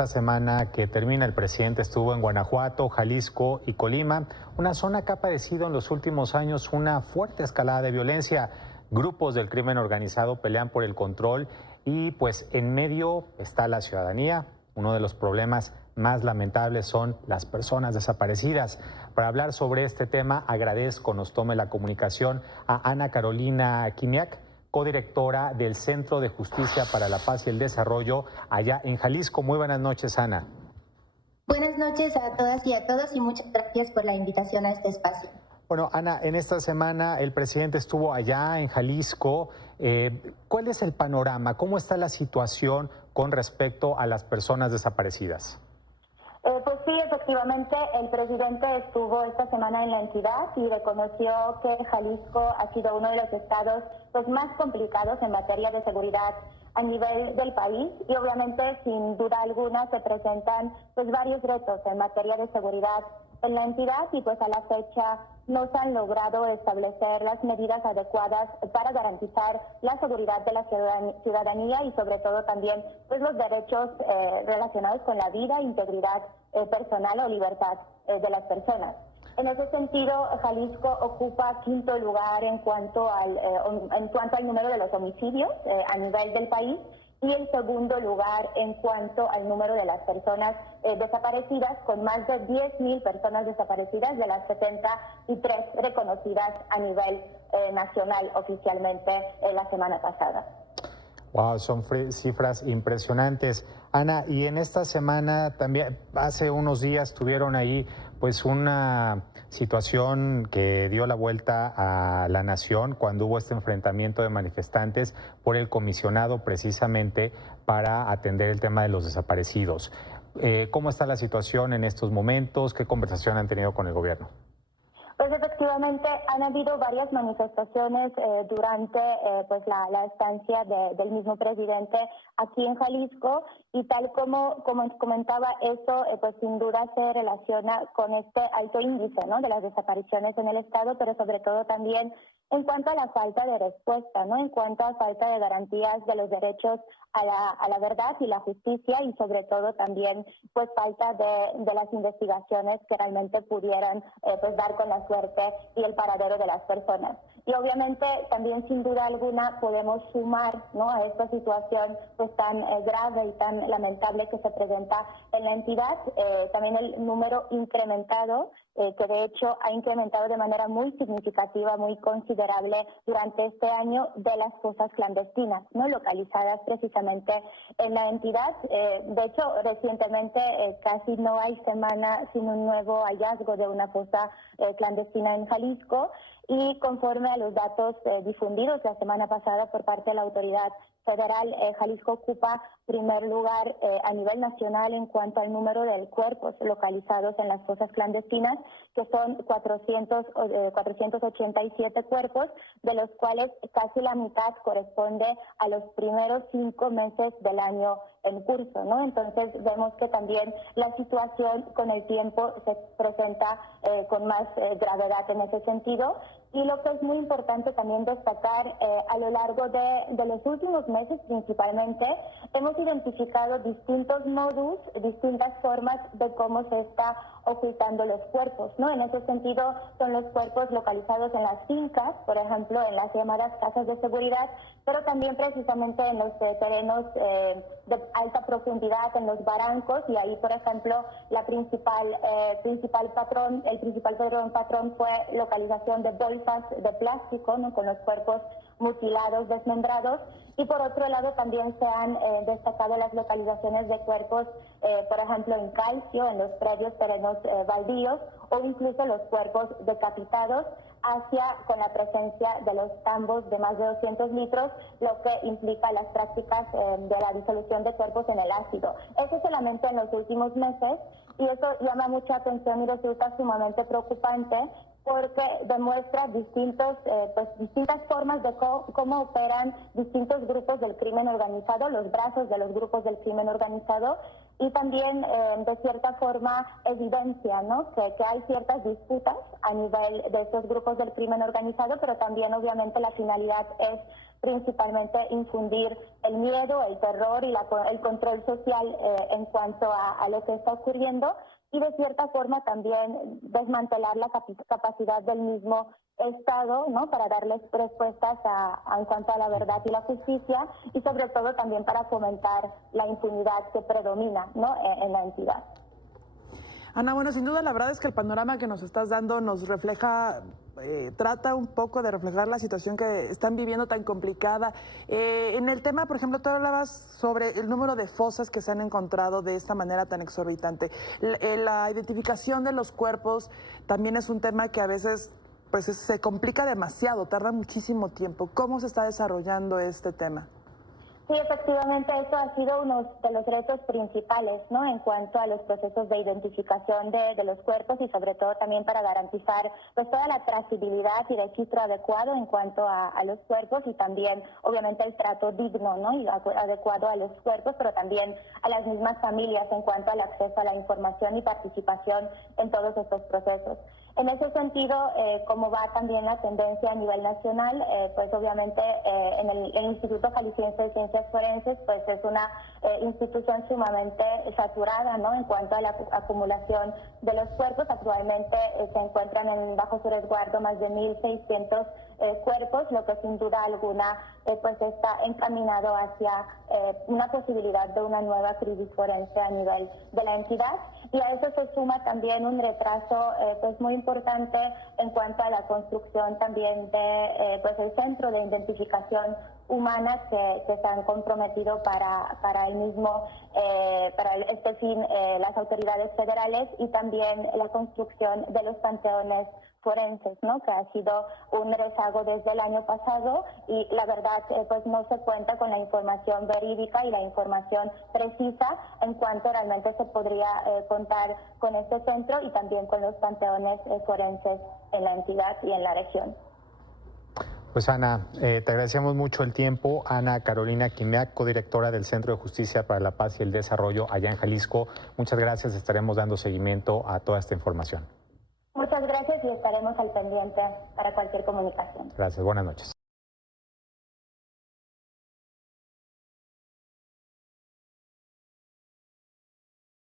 Esta semana que termina, el presidente estuvo en Guanajuato, Jalisco y Colima, una zona que ha padecido en los últimos años una fuerte escalada de violencia. Grupos del crimen organizado pelean por el control y pues en medio está la ciudadanía. Uno de los problemas más lamentables son las personas desaparecidas. Para hablar sobre este tema, agradezco nos tome la comunicación a Ana Carolina Kimiak, codirectora del Centro de Justicia para la Paz y el Desarrollo allá en Jalisco. Muy buenas noches, Ana. Buenas noches a todas y a todos y muchas gracias por la invitación a este espacio. Bueno, Ana, en esta semana el presidente estuvo allá en Jalisco. ¿Cuál es el panorama? ¿Cómo está la situación con respecto a las personas desaparecidas? Pues sí, efectivamente, el presidente estuvo esta semana en la entidad y reconoció que Jalisco ha sido uno de los estados pues, más complicados en materia de seguridad a nivel del país y obviamente sin duda alguna se presentan pues varios retos en materia de seguridad en la entidad y pues a la fecha no se han logrado establecer las medidas adecuadas para garantizar la seguridad de la ciudadanía y sobre todo también pues los derechos relacionados con la vida, integridad personal o libertad de las personas. En ese sentido, Jalisco ocupa quinto lugar en cuanto al número de los homicidios a nivel del país y el segundo lugar en cuanto al número de las personas desaparecidas, con más de 10,000 personas desaparecidas de las 73 reconocidas a nivel nacional oficialmente la semana pasada. Wow, son cifras impresionantes. Ana, y en esta semana también, hace unos días tuvieron ahí pues una situación que dio la vuelta a la nación cuando hubo este enfrentamiento de manifestantes por el comisionado precisamente para atender el tema de los desaparecidos. ¿Cómo está la situación en estos momentos? ¿Qué conversación han tenido con el gobierno? Pues efectivamente han habido varias manifestaciones durante pues la estancia del mismo presidente aquí en Jalisco y tal como comentaba eso pues sin duda se relaciona con este alto índice, ¿no?, de las desapariciones en el estado, pero sobre todo también en cuanto a la falta de respuesta, ¿no?, en cuanto a falta de garantías de los derechos a la verdad y la justicia y sobre todo también pues falta de las investigaciones que realmente pudieran pues dar con la suerte y el paradero de las personas. Y obviamente también sin duda alguna podemos sumar, ¿no?, a esta situación pues tan grave y tan lamentable que se presenta en la entidad, también el número incrementado, que de hecho ha incrementado de manera muy significativa, muy considerable durante este año de las fosas clandestinas, ¿no?, localizadas precisamente en la entidad. De hecho, recientemente casi no hay semana sin un nuevo hallazgo de una fosa clandestina en Jalisco y conforme a los datos difundidos la semana pasada por parte de la autoridad federal, Jalisco ocupa primer lugar a nivel nacional en cuanto al número de cuerpos localizados en las fosas clandestinas, que son 487 cuerpos, de los cuales casi la mitad corresponde a los primeros 5 meses del año en curso, ¿no? Entonces vemos que también la situación con el tiempo se presenta con más gravedad en ese sentido. Y lo que es muy importante también destacar, a lo largo de los últimos meses principalmente, hemos identificado distintos modus, distintas formas de cómo se está ocultando los cuerpos, ¿no? En ese sentido, son los cuerpos localizados en las fincas, por ejemplo, en las llamadas casas de seguridad, pero también precisamente en los terrenos de alta profundidad, en los barrancos, y ahí, por ejemplo, el principal patrón fue localización de bolsas de plástico, ¿no?, con los cuerpos mutilados, desmembrados, y por otro lado también se han destacado las localizaciones de cuerpos, por ejemplo, en calcio, en los predios terrenos baldíos, o incluso los cuerpos decapitados con la presencia de los tambos de más de 200 litros, lo que implica las prácticas de la disolución de cuerpos en el ácido. Eso solamente en los últimos meses, y eso llama mucha atención y resulta sumamente preocupante porque demuestra distintas formas de cómo operan distintos grupos del crimen organizado, los brazos de los grupos del crimen organizado, y también de cierta forma evidencia, ¿no?, que hay ciertas disputas a nivel de estos grupos del crimen organizado, pero también obviamente la finalidad es principalmente infundir el miedo, el terror y el control social en cuanto a lo que está ocurriendo, y de cierta forma también desmantelar la capacidad del mismo Estado, ¿no?, para darles respuestas en cuanto a la verdad y la justicia, y sobre todo también para fomentar la impunidad que predomina, ¿no?, en la entidad. Ana, bueno, sin duda la verdad es que el panorama que nos estás dando nos refleja, trata un poco de reflejar la situación que están viviendo tan complicada. En el tema, por ejemplo, tú hablabas sobre el número de fosas que se han encontrado de esta manera tan exorbitante. La identificación de los cuerpos también es un tema que a veces pues se complica demasiado, tarda muchísimo tiempo. ¿Cómo se está desarrollando este tema? Sí, efectivamente, eso ha sido uno de los retos principales, ¿no?, en cuanto a los procesos de identificación de los cuerpos, y sobre todo también para garantizar pues toda la trazabilidad y registro adecuado en cuanto a los cuerpos, y también obviamente el trato digno, ¿no?, y adecuado a los cuerpos, pero también a las mismas familias en cuanto al acceso a la información y participación en todos estos procesos. En ese sentido, como va también la tendencia a nivel nacional, pues obviamente en el Instituto Jalisciense de Ciencias Forenses pues es una institución sumamente saturada, ¿no?, en cuanto a la acumulación de los cuerpos. Actualmente se encuentran bajo su resguardo más de 1.600 cuerpos, lo que sin duda alguna pues está encaminado hacia una posibilidad de una nueva crisis forense a nivel de la entidad, y a eso se suma también un retraso pues muy importante en cuanto a la construcción también de pues el centro de identificación humana que se han comprometido para el mismo, para este fin, las autoridades federales, y también la construcción de los panteones forenses, ¿no?, que ha sido un rezago desde el año pasado, y la verdad pues no se cuenta con la información verídica y la información precisa en cuanto realmente se podría contar con este centro y también con los panteones forenses en la entidad y en la región. Pues Ana, te agradecemos mucho el tiempo. Ana Carolina Quimeac, codirectora del Centro de Justicia para la Paz y el Desarrollo allá en Jalisco. Muchas gracias, estaremos dando seguimiento a toda esta información. Muchas gracias y estaremos al pendiente para cualquier comunicación. Gracias, buenas noches.